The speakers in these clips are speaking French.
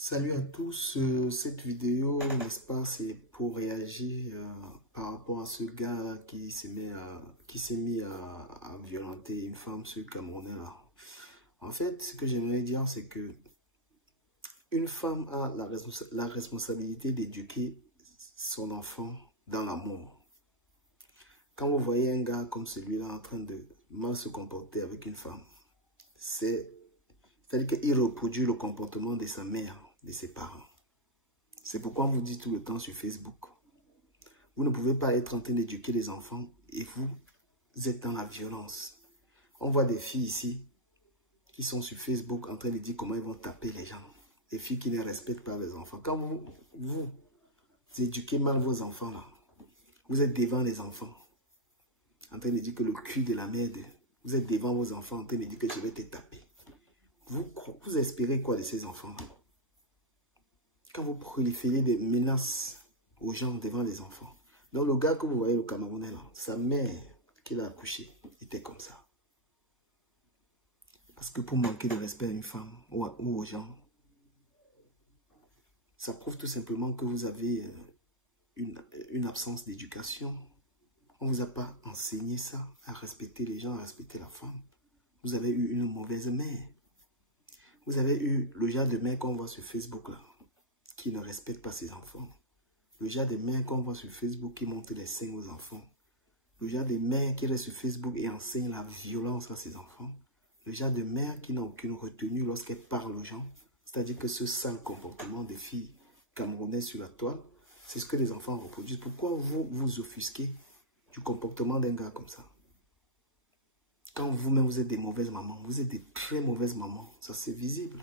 Salut à tous, cette vidéo, n'est-ce pas, c'est pour réagir par rapport à ce gars qui s'est mis à violenter une femme, ce Camerounais là. En fait, ce que j'aimerais dire, c'est que une femme a la responsabilité d'éduquer son enfant dans l'amour. Quand vous voyez un gars comme celui-là en train de mal se comporter avec une femme, c'est-à-dire qu'il reproduit le comportement de sa mère, de ses parents. C'est pourquoi on vous dit tout le temps sur Facebook. Vous ne pouvez pas être en train d'éduquer les enfants et vous êtes dans la violence. On voit des filles ici qui sont sur Facebook en train de dire comment ils vont taper les gens. Des filles qui ne respectent pas les enfants. Quand vous éduquez mal vos enfants là, vous êtes devant les enfants en train de dire que le cul de la merde, vous êtes devant vos enfants en train de dire que je vais te taper. Vous espérez quoi de ces enfants-là? Quand vous proliférez des menaces aux gens devant les enfants. Donc le gars que vous voyez, le Camerounais là, sa mère qui l'a accouché était comme ça. Parce que pour manquer de respect à une femme ou aux gens, ça prouve tout simplement que vous avez une absence d'éducation. On ne vous a pas enseigné ça, à respecter les gens, à respecter la femme. Vous avez eu une mauvaise mère. Vous avez eu le genre de mère qu'on voit sur Facebook là, qui ne respecte pas ses enfants. Le genre de mère qu'on voit sur Facebook qui monte les seins aux enfants. Le genre de mère qui reste sur Facebook et enseigne la violence à ses enfants. Le genre de mère qui n'a aucune retenue lorsqu'elle parle aux gens. C'est-à-dire que ce sale comportement des filles camerounaises sur la toile, c'est ce que les enfants reproduisent. Pourquoi vous vous offusquez du comportement d'un gars comme ça? Quand vous-même vous êtes des mauvaises mamans, vous êtes des très mauvaises mamans, ça c'est visible.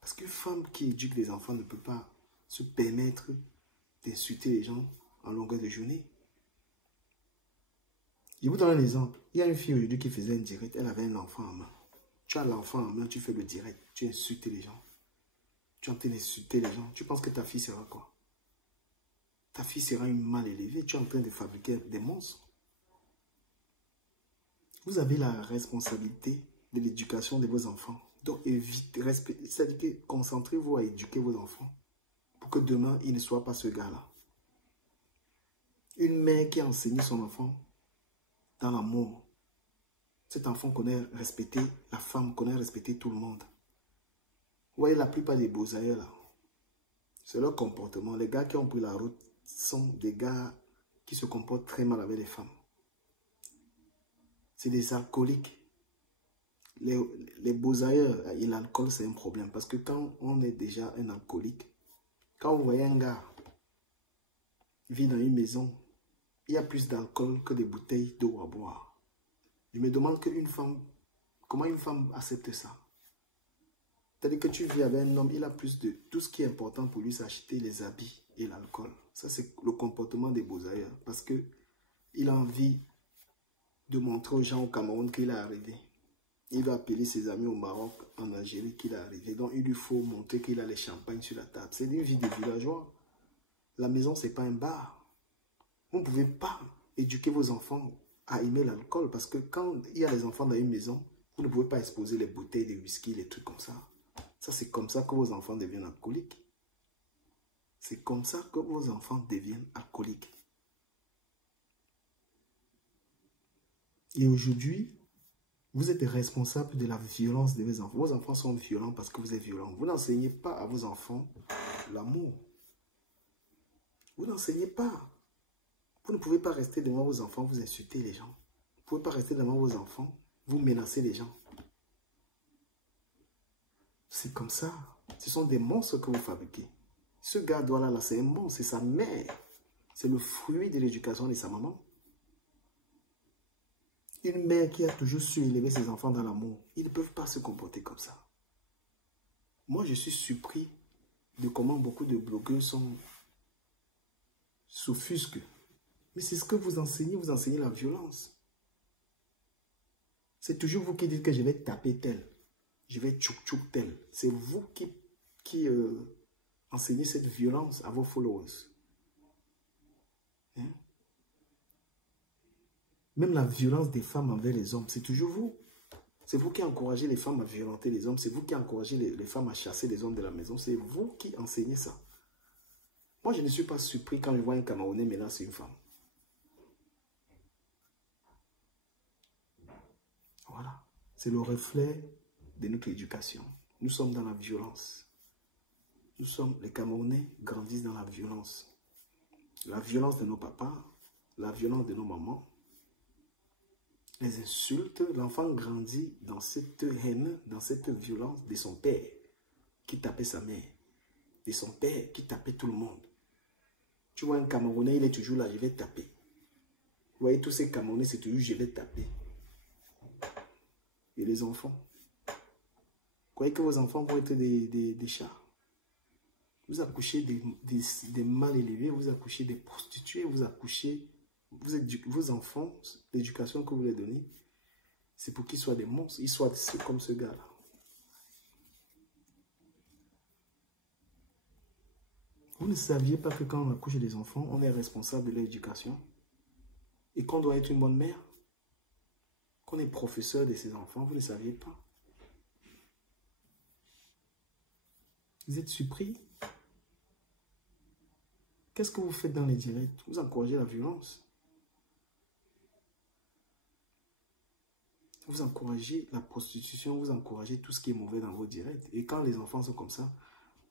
Parce qu'une femme qui éduque les enfants ne peut pas se permettre d'insulter les gens en longueur de journée. Je vous donne un exemple. Il y a une fille aujourd'hui qui faisait un direct, elle avait un enfant en main. Tu as l'enfant en main, tu fais le direct, tu insultes les gens. Tu es en train d'insulter les gens. Tu penses que ta fille sera quoi? Ta fille sera une mal élevée. Tu es en train de fabriquer des monstres. Vous avez la responsabilité de l'éducation de vos enfants. Donc, c'est-à-dire que concentrez-vous à éduquer vos enfants pour que demain, il ne soit pas ce gars-là. Une mère qui a enseigné son enfant dans l'amour. Cet enfant connaît respecter la femme, connaît respecter tout le monde. Vous voyez, la plupart des beaux ailleurs là, c'est leur comportement. Les gars qui ont pris la route sont des gars qui se comportent très mal avec les femmes. C'est des alcooliques. Les beaux ailleurs et l'alcool, c'est un problème. Parce que quand on est déjà un alcoolique, quand vous voyez un gars vit dans une maison, il y a plus d'alcool que des bouteilles d'eau à boire. Je me demande comment une femme accepte ça. C'est-à-dire que tu vis avec un homme, il a plus de... Tout ce qui est important pour lui, c'est acheter les habits et l'alcool. Ça, c'est le comportement des beaux ailleurs. Parce qu'il a envie de montrer aux gens au Cameroun qu'il est arrivé. Il va appeler ses amis au Maroc, en Algérie qu'il est arrivé. Donc, il lui faut montrer qu'il a les champagnes sur la table. C'est une vie de villageois. La maison, ce n'est pas un bar. Vous ne pouvez pas éduquer vos enfants à aimer l'alcool. Parce que quand il y a les enfants dans une maison, vous ne pouvez pas exposer les bouteilles de whisky, les trucs comme ça. Ça, c'est comme ça que vos enfants deviennent alcooliques. C'est comme ça que vos enfants deviennent alcooliques. Et aujourd'hui, vous êtes responsable de la violence de vos enfants. Vos enfants sont violents parce que vous êtes violents. Vous n'enseignez pas à vos enfants l'amour. Vous n'enseignez pas. Vous ne pouvez pas rester devant vos enfants, vous insulter les gens. Vous ne pouvez pas rester devant vos enfants, vous menacer les gens. C'est comme ça. Ce sont des monstres que vous fabriquez. Ce gars là, c'est un monstre, c'est sa mère. C'est le fruit de l'éducation de sa maman. Une mère qui a toujours su élever ses enfants dans l'amour, ils ne peuvent pas se comporter comme ça. Moi, je suis surpris de comment beaucoup de blogueurs s'offusquent. Mais c'est ce que vous enseignez la violence. C'est toujours vous qui dites que je vais taper tel, je vais tchouk-tchouk tel. C'est vous qui enseignez cette violence à vos followers. Hein? Même la violence des femmes envers les hommes, c'est toujours vous. C'est vous qui encouragez les femmes à violenter les hommes. C'est vous qui encouragez les femmes à chasser les hommes de la maison. C'est vous qui enseignez ça. Moi, je ne suis pas surpris quand je vois un Camerounais menacer une femme. Voilà. C'est le reflet de notre éducation. Nous sommes dans la violence. Les Camerounais grandissent dans la violence. La violence de nos papas, la violence de nos mamans, les insultes. L'enfant grandit dans cette haine, dans cette violence de son père qui tapait sa mère, de son père qui tapait tout le monde. Tu vois un Camerounais, il est toujours là, je vais taper. Vous voyez tous ces Camerounais, c'est toujours je vais taper. Et les enfants, vous croyez que vos enfants vont être des chats? Vous accouchez des mal élevés, vous accouchez des prostituées, vous accouchez, vos enfants, l'éducation que vous leur donnez, c'est pour qu'ils soient des monstres, ils soient comme ce gars-là. Vous ne saviez pas que quand on accouche des enfants, on est responsable de leur éducation et qu'on doit être une bonne mère, qu'on est professeur de ces enfants, vous ne saviez pas. Vous êtes surpris? Qu'est-ce que vous faites dans les directs? Vous encouragez la violence. Vous encouragez la prostitution, vous encouragez tout ce qui est mauvais dans vos directs. Et quand les enfants sont comme ça,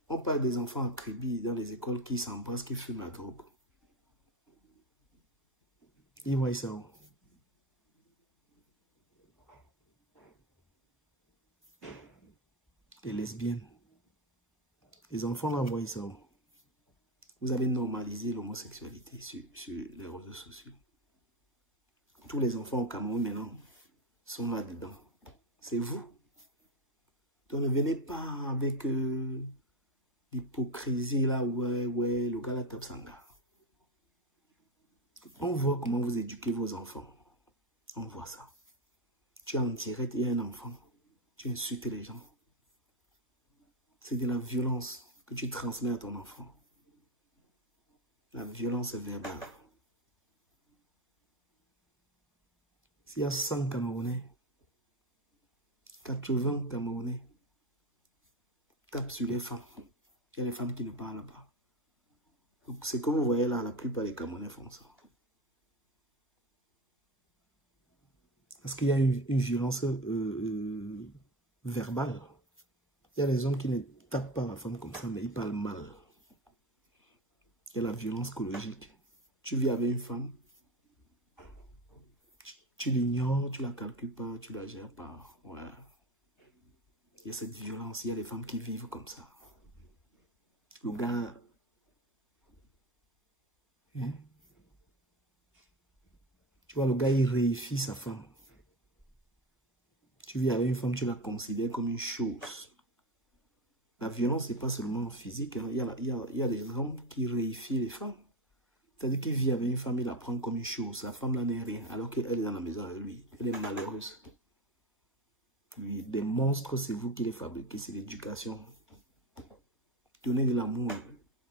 on parle des enfants à Kribi dans les écoles qui s'embrassent, qui fument la drogue. Ils voient ça où? Les lesbiennes. Les enfants là voient ça où? Vous avez normalisé l'homosexualité sur les réseaux sociaux. Tous les enfants au Cameroun maintenant sont là-dedans. C'est vous. Donc ne venez pas avec l'hypocrisie là, ouais, le gars là tape sanga. On voit comment vous éduquez vos enfants. On voit ça. Tu es en direct, il y a un enfant. Tu insultes les gens. C'est de la violence que tu transmets à ton enfant. La violence verbale. S'il y a 100 Camerounais, 80 Camerounais tapent sur les femmes. Il y a les femmes qui ne parlent pas. Donc, ce que vous voyez là, la plupart des Camerounais font ça. Parce qu'il y a une violence verbale. Il y a les hommes qui ne tapent pas la femme comme ça, mais ils parlent mal. Il y a la violence psychologique. Tu vis avec une femme, tu l'ignores, tu la calcules pas, tu la gères pas. Voilà. Il y a cette violence, il y a des femmes qui vivent comme ça. Le gars... Hein? Tu vois, le gars, il réifie sa femme. Tu vis avec une femme, tu la considères comme une chose. La violence, ce n'est pas seulement physique. Hein. Il y a des hommes qui réifient les femmes. C'est-à-dire qu'il vit avec une femme, il la prend comme une chose. Sa femme là n'est rien, alors qu'elle est dans la maison avec lui. Elle est malheureuse. Lui, des monstres, c'est vous qui les fabriquez, c'est l'éducation. Donnez de l'amour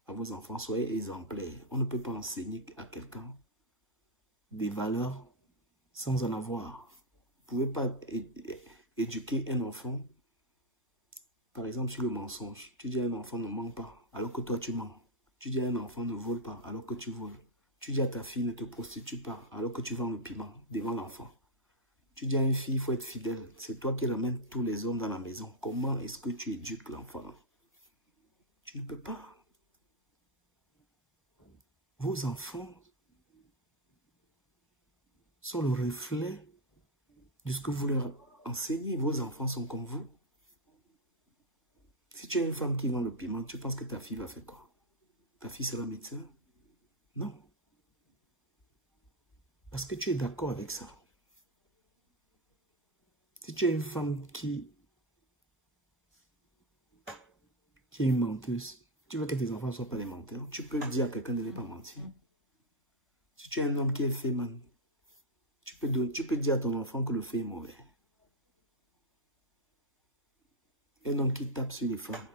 à vos enfants, soyez exemplaires. On ne peut pas enseigner à quelqu'un des valeurs sans en avoir. Vous ne pouvez pas éduquer un enfant, par exemple, sur le mensonge. Tu dis à un enfant ne ment pas, alors que toi tu mens. Tu dis à un enfant ne vole pas, alors que tu voles. Tu dis à ta fille ne te prostitue pas, alors que tu vends le piment devant l'enfant. Tu dis à une fille, il faut être fidèle. C'est toi qui ramènes tous les hommes dans la maison. Comment est-ce que tu éduques l'enfant? Tu ne peux pas. Vos enfants sont le reflet de ce que vous leur enseignez. Vos enfants sont comme vous. Si tu as une femme qui vend le piment, tu penses que ta fille va faire quoi? Ta fille sera médecin? Non. Parce que tu es d'accord avec ça. Si tu as une femme qui est une menteuse, tu veux que tes enfants ne soient pas des menteurs, tu peux dire à quelqu'un de ne pas mentir. Si tu es un homme qui est fait, man, tu peux dire à ton enfant que le fait est mauvais. Un homme qui tape sur les femmes,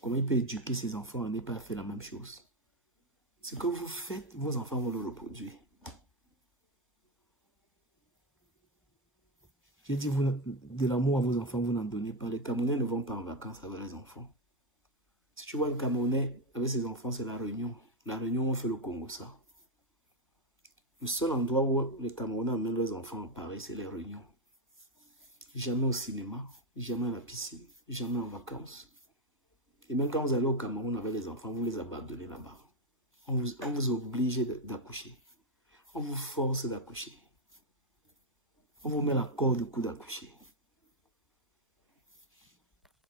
comment il peut éduquer ses enfants à ne pas faire la même chose? Ce que vous faites, vos enfants vont le reproduire. J'ai dit, vous, de l'amour à vos enfants, vous n'en donnez pas. Les Camerounais ne vont pas en vacances avec les enfants. Si tu vois un Camerounais avec ses enfants, c'est la Réunion. La Réunion, on fait le Congo, ça. Le seul endroit où les Camerounais amènent leurs enfants en Paris, c'est les Réunions. Jamais au cinéma, jamais à la piscine, jamais en vacances. Et même quand vous allez au Cameroun avec les enfants, vous les abandonnez là-bas. On vous oblige d'accoucher. On vous force d'accoucher. On vous met la corde au cou d'accoucher.